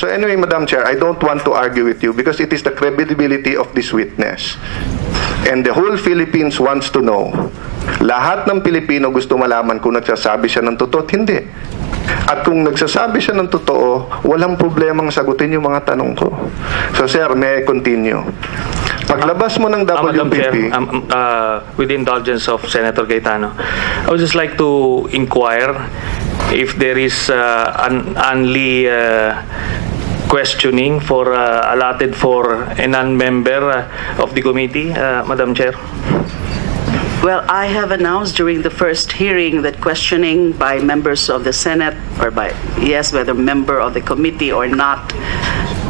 So anyway, Madam Chair, I don't want to argue with you because it is the credibility of this witness. And the whole Philippines wants to know. Lahat ng Pilipino gusto malaman kung nagsasabi siya ng totoo at hindi. At kung nagsasabi siya ng totoo, walang problemang sagutin yung mga tanong ko. So sir, may I continue? Paglabas mo ng Madam Chair, WPP... with the indulgence of Senator Cayetano, I would just like to inquire if there is an only questioning for allotted for a non-member of the committee, Madam Chair. Well, I have announced during the first hearing that questioning by members of the Senate, or by, yes, whether member of the committee or not,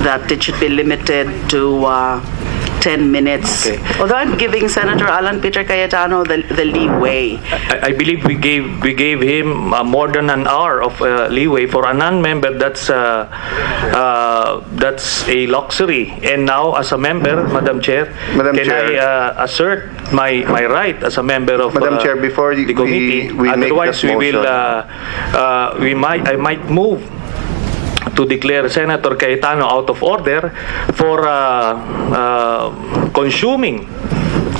that it should be limited to 10 minutes. Okay. Although I'm giving Senator Alan Peter Cayetano the leeway. I believe we gave him more than an hour of leeway for a non-member. That's a luxury. And now, as a member, Madam Chair, Madam can Chair. I assert my right as a member of Madam Chair, before the committee? we make Otherwise, that we will motion. I might move to declare Senator Cayetano out of order for consuming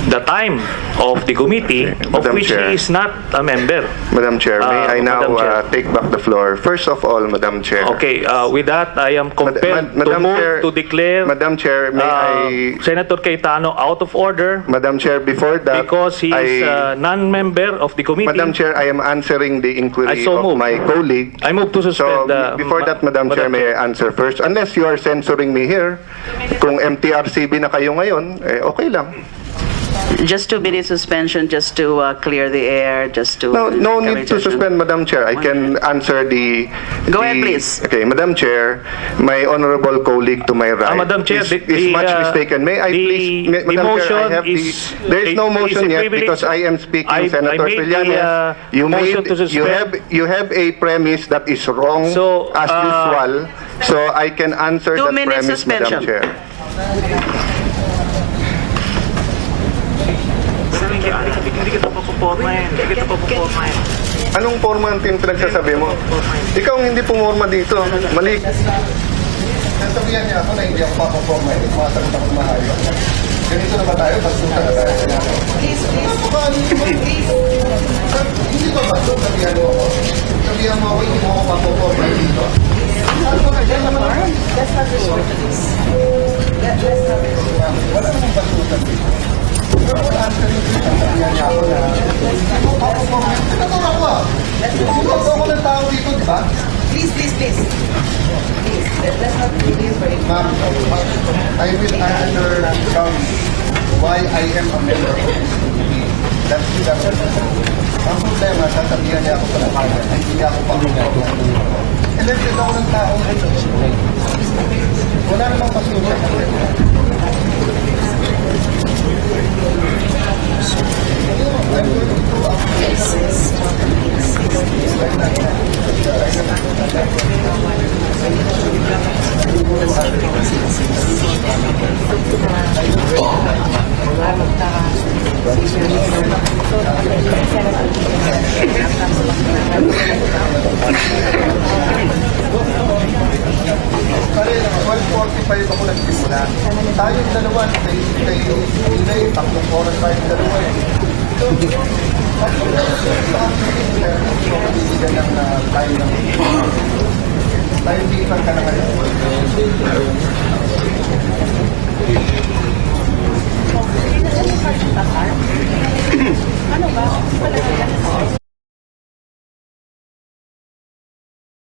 the time of the committee, of Madam which Chair. he is not a member. Madam Chair, may I now Madam Chair. take back the floor? First of all, Madam Chair. Okay, with that, I am compelled to Madam move Chair, to declare Madam Chair, may I... Senator Cayetano out of order Madam Chair, before that... because he is a non-member of the committee. Madam Chair, I am answering the inquiry I so of move. my colleague. I move to So, suspend. before that, Madam Chair, may I answer first? Unless you are censoring me here, kung MTRCB na kayo ngayon, okay lang. Just 2 minutes suspension, just to clear the air, just to... No need to suspend, Madam Chair. I can answer the... Go ahead, please. Okay, Madam Chair, my honorable colleague to my right Madam Chair, is much mistaken. May I please... the Madam motion Chair, I have is... there is no is a motion yet privilege. because I am speaking, I Senator made Trillanes. the motion to suspend. You have a premise that is wrong So, as usual. So I can answer 2 that minutes premise, suspension. Madam Chair. Hindi kita papupormahin. Anong forma ang pinagsasabi mo? Ikaw ang hindi pumorma dito. Mali. Sabihan niya ako na hindi ako papaporma, hindi sumasagot ako maayos. Ganito na ba tayo? Basuta na tayo sa natin. Please. Hindi ba baso? Sabihan mo ako. Sabihan mo ako, hindi mo ako papaporma dito. Let's not resort to this. Wala namang basuta dito. Pero wala answering dito. Sabihan niya ako na hindi mo papaporma. Tinaturo ako ah. Tinaturo ako ng tao dito, di ba? Please. Let's not do this very Ma'am, I will answer why I am a member of this committee. That's it. Ang problema, sasabihan niya ako sa lahat. Hindi ako pang-member. Elected ako ng taong ito. Wala namang pasunan. I'm going Kanina, 12:45 ako nagsimula. Tayong dalawa, kay Inay, 3 oras tayong dalawa eh. So, bibigyan ng tayo ng tayo lipan ka na kayo. Ano ba?